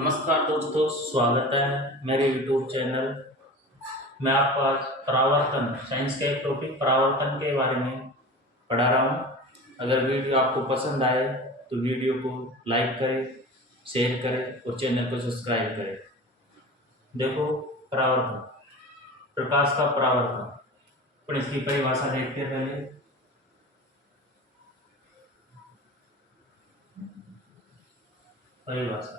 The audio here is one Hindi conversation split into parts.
नमस्कार दोस्तों, स्वागत है मेरे यूट्यूब चैनल में। आपको आज परावर्तन साइंस का एक टॉपिक परावर्तन के बारे में पढ़ा रहा हूँ। अगर वीडियो आपको पसंद आए तो वीडियो को लाइक करें, शेयर करें और चैनल को सब्सक्राइब करें। देखो, परावर्तन, प्रकाश का परावर्तन। पर इसकी परिभाषा देखते हैं पहले। परिभाषा: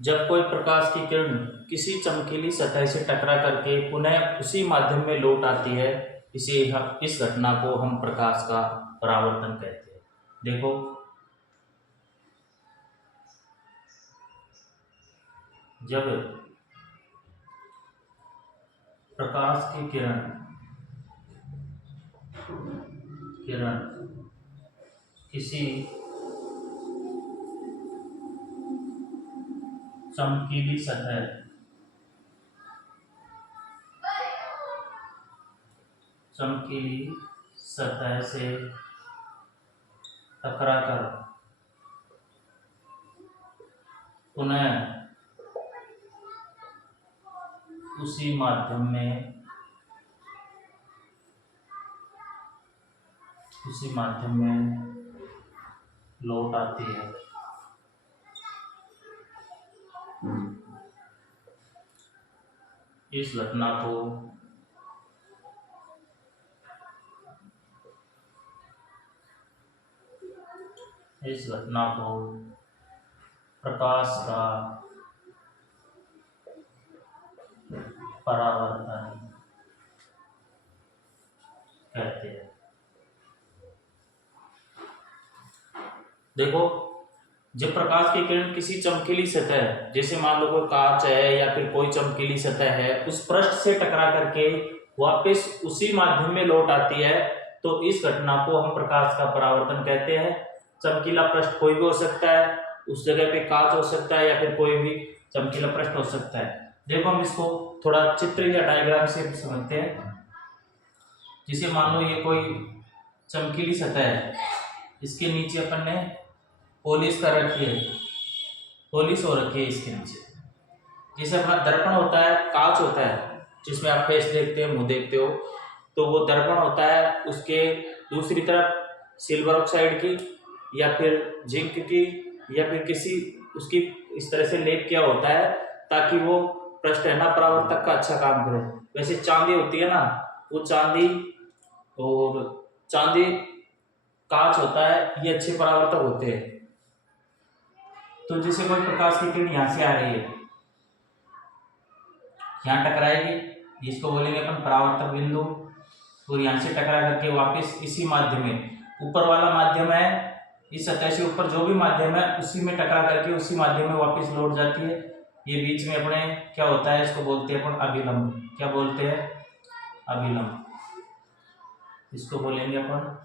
जब कोई प्रकाश की किरण किसी चमकीली सतह से टकरा करके पुनः उसी माध्यम में लौट आती है, इस घटना को हम प्रकाश का परावर्तन कहते हैं। देखो, जब प्रकाश की किरण किसी चमकीली सतह से टकराकर पुनः उसी माध्यम में लौट आती है, इस घटना को प्रकाश का परावर्तन कहते हैं। देखो, जब प्रकाश की किरण किसी चमकीली सतह, जैसे मान लो कोई कांच है या फिर कोई चमकीली सतह है, उस पृष्ठ से टकरा करके वापस उसी माध्यम में लौट आती है, तो इस घटना को हम प्रकाश का परावर्तन कहते हैं। चमकीला पृष्ठ कोई भी हो सकता है, उस जगह पे कांच हो सकता है या फिर कोई भी चमकीला पृष्ठ हो सकता है। देखो, हम इसको थोड़ा चित्र या डायग्राम से समझते हैं। जैसे मान लो ये कोई चमकीली सतह है, इसके नीचे अपन ने पॉलिश कर रखी है, पॉलिश हो रखी है इसके नीचे। जैसे अपना दर्पण होता है, कांच होता है जिसमें आप फेस देखते हो, मुंह देखते हो, तो वो दर्पण होता है, उसके दूसरी तरफ सिल्वर ऑक्साइड की या फिर जिंक की या फिर किसी उसकी इस तरह से लेप किया होता है ताकि वो पृष्ठ है ना परावर्तक का अच्छा काम करे। वैसे चांदी होती है ना, वो चांदी कांच होता है, ये अच्छे परावर्तक होते हैं। तो जैसे कोई प्रकाश की किरण यहाँ से आ रही है, यहाँ टकराएगी, इसको बोलेंगे अपन परावर्तक बिंदु, और यहाँ से टकरा करके वापस इसी माध्यम में, ऊपर वाला माध्यम है, इस सतह से ऊपर जो भी माध्यम है उसी में टकरा करके उसी माध्यम में वापस लौट जाती है। ये बीच में अपने क्या होता है, इसको बोलते हैं अपन अभिलंब। क्या बोलते हैं? अभिलंब। इसको बोलेंगे अपन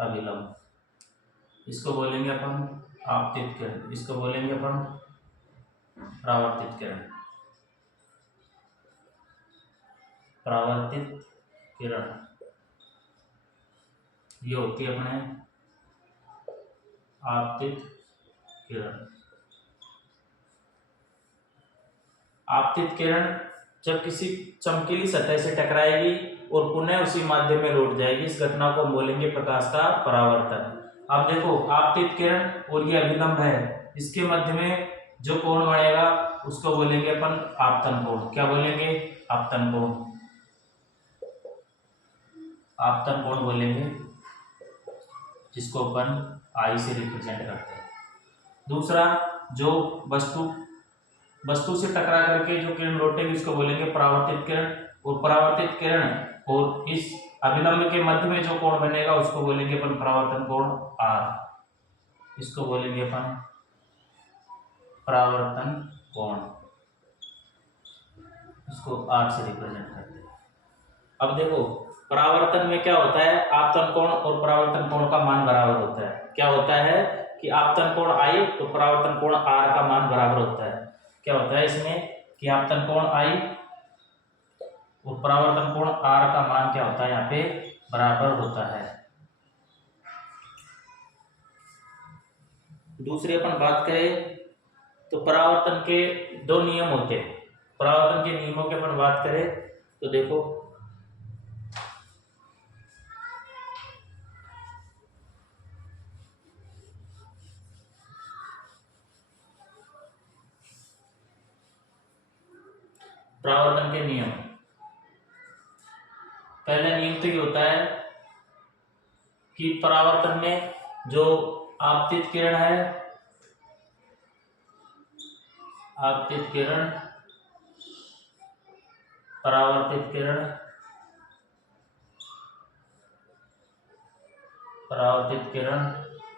अभिलंब, इसको बोलेंगे अपन आपतित किरण, इसको बोलेंगे अपन परावर्तित किरण। परावर्तित किरण ये होती है अपने आपतित किरण। आपतित किरण जब किसी चमकीली सतह से टकराएगी और पुनः उसी माध्यम में लौट जाएगी, इस घटना को हम बोलेंगे प्रकाश का परावर्तन। अब देखो, आपतित किरण और ये अभिलंब है, इसके मध्य में जो कोण बनेगा उसको बोलेंगे अपन आपतन कोण। क्या बोलेंगे? आपतन कोण। आपतन कोण बोलेंगे, जिसको अपन आई से रिप्रेजेंट करते हैं। दूसरा, जो वस्तु से टकरा करके जो किरण लौटेगी उसको बोलेंगे परावर्तित किरण, और परावर्तित किरण और इस अभिलंब के मध्य में जो कोण बनेगा उसको बोलेंगे अपन परावर्तन कोण आर। इसको बोलेंगे अपन परावर्तन कोण, इसको आर से रिप्रेजेंट करते हैं। अब देखो, परावर्तन में क्या होता है, आपतन कोण और परावर्तन कोण का मान बराबर होता है। क्या होता है कि आपतन कोण आई तो परावर्तन कोण आर का मान बराबर होता है। क्या होता है इसमें कि आपतन कोण आई और परावर्तन कोण आर का मान क्या होता है, यहाँ पे बराबर होता है। दूसरी अपन बात करें तो परावर्तन के दो नियम होते हैं। परावर्तन के नियमों की अपन बात करें तो देखो, परावर्तन के नियम, पहला नियम तो ये होता है कि परावर्तन में जो आपतित किरण है, आपतित किरण, परावर्तित किरण, परावर्तित किरण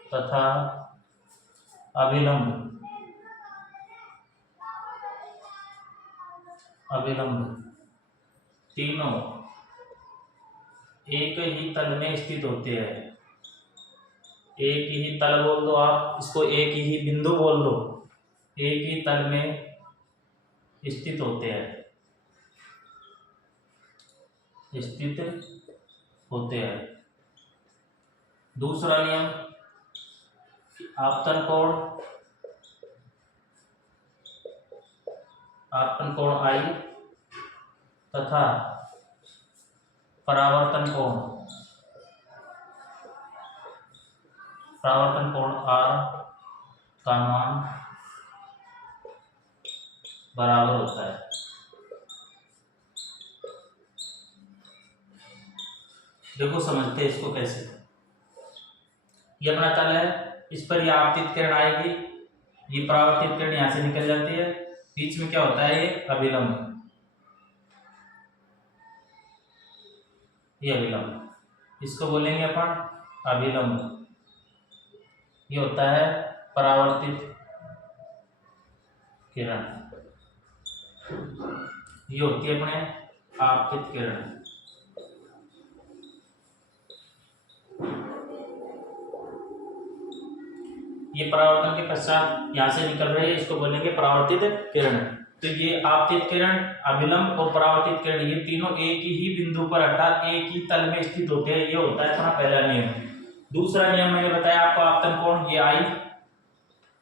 तथा अभिलंब, अभिलंब तीनों एक ही तल में स्थित होते हैं। एक ही तल बोल दो आप इसको, एक ही बिंदु बोल दो, एक ही तल में स्थित होते हैं, स्थित होते हैं। दूसरा नियम, आपतन कोण, आपतन कोण I तथा परावर्तन कोण, परावर्तन कोण R का मान बराबर होता है। देखो समझते हैं इसको कैसे। ये अपना तल है, इस पर ये आपतित किरण आएगी, ये परावर्तित किरण यहां से निकल जाती है, बीच में क्या होता है, ये अभिलंब, ये अभिलंब, इसको बोलेंगे अपन अभिलंब। ये होता है परावर्तित किरण, ये होती है अपने आपतित किरण। ये परावर्तन के पश्चात यहां से निकल रही है, इसको बोलेंगे परावर्तित किरण। तो ये आपतित किरण, अभिलंब और परावर्तित किरण, ये तीनों एक ही बिंदु पर अर्थात एक ही तल में स्थित होते हैं। ये होता है अपना पहला नियम। दूसरा नियम मैंने बताया आपको, आपतन कोण ये I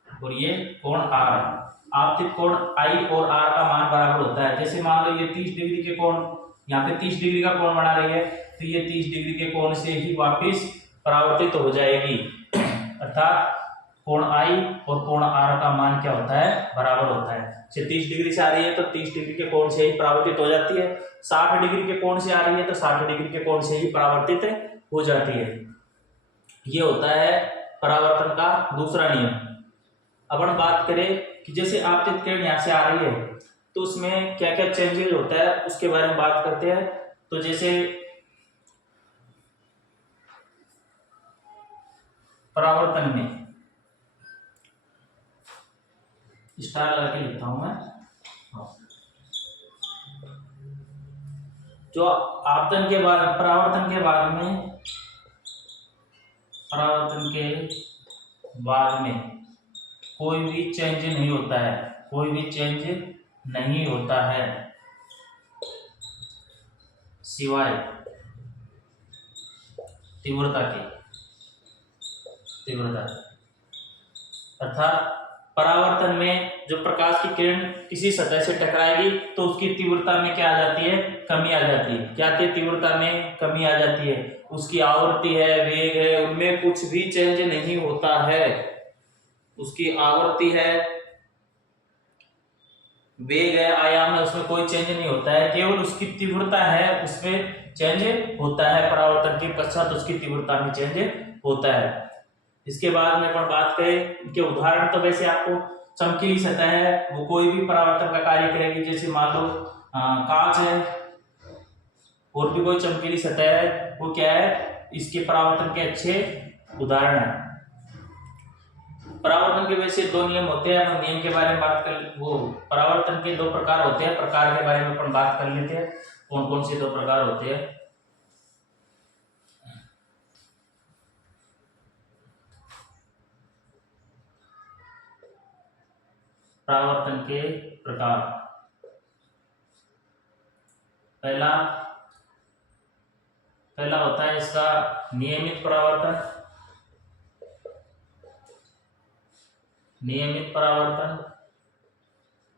और ये कोण R। आपतित कोण I और R का मान बराबर होता है। जैसे मान लो ये 30 डिग्री के कोण, यहाँ पे 30 डिग्री का कोण बना रही है, तो ये 30 डिग्री के कोण से ही वापिस परावर्तित हो जाएगी, अर्थात कोण I और कोण R का मान क्या होता है, बराबर होता है। 30 डिग्री से आ रही है तो 30 डिग्री के कोण से ही परावर्तित हो जाती है, 60 डिग्री के कोण से आ रही है तो 60 डिग्री के कोण से ही परावर्तित हो जाती है। ये होता है परावर्तन का दूसरा नियम। अब हम बात करें कि जैसे आपतित किरण यहाँ से आ रही है तो उसमें क्या क्या चेंजेस होता है उसके बारे में बात करते हैं। तो जैसे परावर्तन में स्टार लगा के लिखता हूं मैं, जो आपतन के बाद, परावर्तन के बाद में, परावर्तन के बाद में कोई भी चेंज नहीं होता है, कोई भी चेंज नहीं होता है सिवाय तीव्रता के, तीव्रता, अर्थात परावर्तन में जो प्रकाश की किरण किसी सतह से टकराएगी तो उसकी तीव्रता में क्या आ जाती है, कमी आ जाती है। क्या आती है, तीव्रता में कमी आ जाती है। उसकी आवृत्ति है, वेग है, उनमें कुछ भी चेंज नहीं होता है। उसकी आवृत्ति है, वेग है, आयाम है, उसमें कोई चेंज नहीं होता है, केवल उसकी तीव्रता है उसमें चेंज होता है। परावर्तन के पश्चात उसकी तीव्रता में चेंज होता है। इसके बाद में अपन बात करें कि उदाहरण, तो वैसे आपको चमकीली सतह है वो कोई भी परावर्तन का कार्य करेगी। जैसे मान लो कांच है और भी कोई चमकीली सतह है, वो क्या है, इसके परावर्तन के अच्छे उदाहरण है। परावर्तन के वैसे दो नियम होते हैं, हम नियम के बारे में बात कर, वो परावर्तन के दो प्रकार होते हैं, प्रकार के बारे में अपन बात कर लेते हैं। कौन कौन से दो प्रकार होते हैं। परावर्तन के प्रकार, पहला होता है इसका नियमित परावर्तन, नियमित परावर्तन।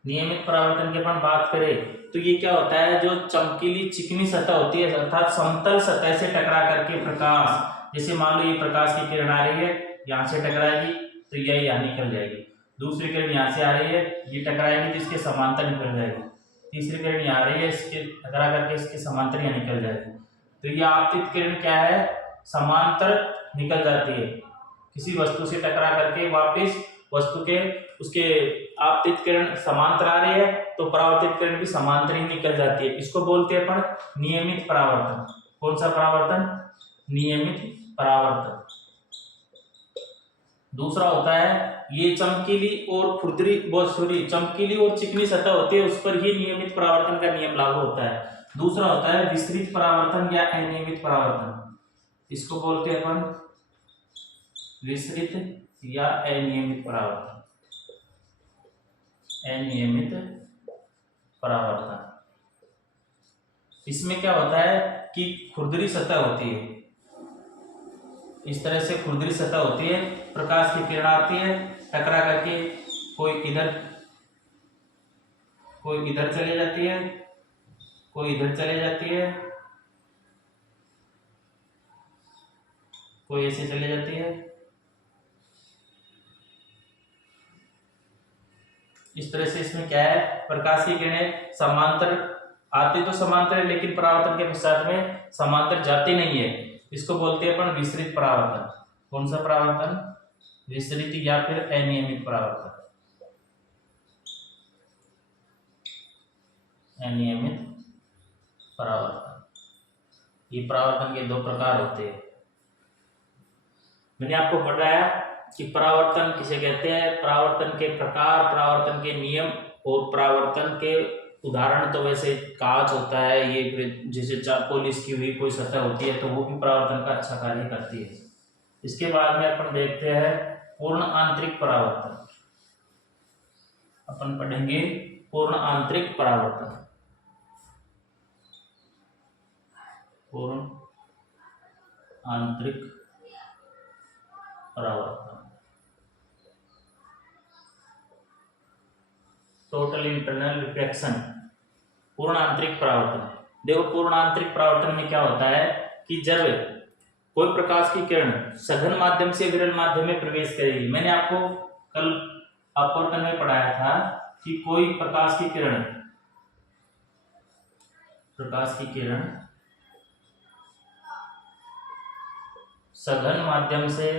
नियमित परावर्तन की अपन बात करें तो ये क्या होता है, जो चमकीली चिकनी सतह होती है अर्थात समतल सतह से टकरा करके प्रकाश, जैसे मान लो ये प्रकाश की किरण आ रही है, यहाँ से टकराएगी तो यह यहाँ निकल जाएगी, दूसरी किरण यहाँ से आ रही है, ये टकराएगी तो इसके समांतर निकल जाएगी, तीसरी किरण यहाँ आ रही है, इसके टकरा करके इसके समांतर यहाँ निकल जाएगी। तो ये आपतित किरण क्या है, समांतर निकल जाती है, किसी वस्तु से टकरा करके वापस वस्तु के उसके आपतित किरण समांतर आ रही है तो परावर्तित किरण भी समांतर ही निकल जाती है। इसको बोलते हैं अपन नियमित परावर्तन। कौन सा परावर्तन, नियमित परावर्तन। दूसरा होता है ये चमकीली और खुरदरी चमकीली और चिकनी सतह होती है, उस पर ही नियमित परावर्तन का नियम लागू होता है। दूसरा होता है विस्तृत परावर्तन या अनियमित परावर्तन। इसको बोलते हैं अपन विस्तृत या अनियमित परावर्तन। अनियमित परावर्तन, इसमें क्या होता है कि खुरदरी सतह होती है, इस तरह से खुरदरी सतह होती है, प्रकाश की किरण आती है, टकरा करके कोई इधर चले जाती है, कोई इधर चले जाती है, कोई ऐसे चले जाती है। इस तरह से इसमें क्या है, प्रकाश की किरणें समांतर आते तो समांतर है, लेकिन परावर्तन के पश्चात में समांतर जाती नहीं है। इसको बोलते हैं अपन विस्तृत परावर्तन। कौन सा परावर्तन, विस्तृत या फिर अनियमित परावर्तन। अनियमित परावर्तन, ये परावर्तन के दो प्रकार होते हैं। मैंने आपको बताया कि परावर्तन किसे कहते हैं, परावर्तन के प्रकार, परावर्तन के नियम और परावर्तन के उदाहरण। तो वैसे कांच होता है, ये जैसे पॉलिश की हुई कोई सतह होती है तो वो भी परावर्तन का अच्छा कार्य करती है। इसके बाद में अपन देखते हैं पूर्ण आंतरिक परावर्तन। अपन पढ़ेंगे पूर्ण आंतरिक परावर्तन। पूर्ण आंतरिक परावर्तन, टोटल इंटरनल रिफ्लेक्शन। पूर्ण आंतरिक परावर्तन, देखो पूर्ण आंतरिक परावर्तन में क्या होता है कि जब कोई प्रकाश की किरण सघन माध्यम से विरल माध्यम में प्रवेश करेगी। मैंने आपको कल अपवर्तन में पढ़ाया था कि कोई प्रकाश की किरण सघन माध्यम से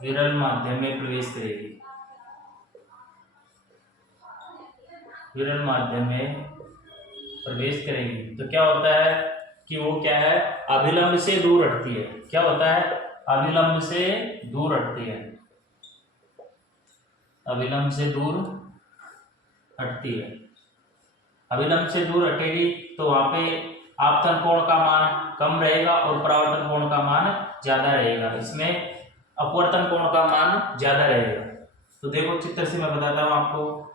विरल माध्यम में प्रवेश करेगी, विरल माध्यम में प्रवेश करेगी तो क्या होता है कि वो क्या है, अभिलंब से दूर हटती है। क्या होता है, अभिलंब से दूर हटती है, अभिलंब से दूर हटती है। अभिलंब से दूर हटेगी तो वहां पे आपतन कोण का मान कम रहेगा और परावर्तन कोण का मान ज्यादा रहेगा, इसमें अपवर्तन कोण का मान ज्यादा रहेगा। तो देखो चित्र से मैं बताता हूँ आपको,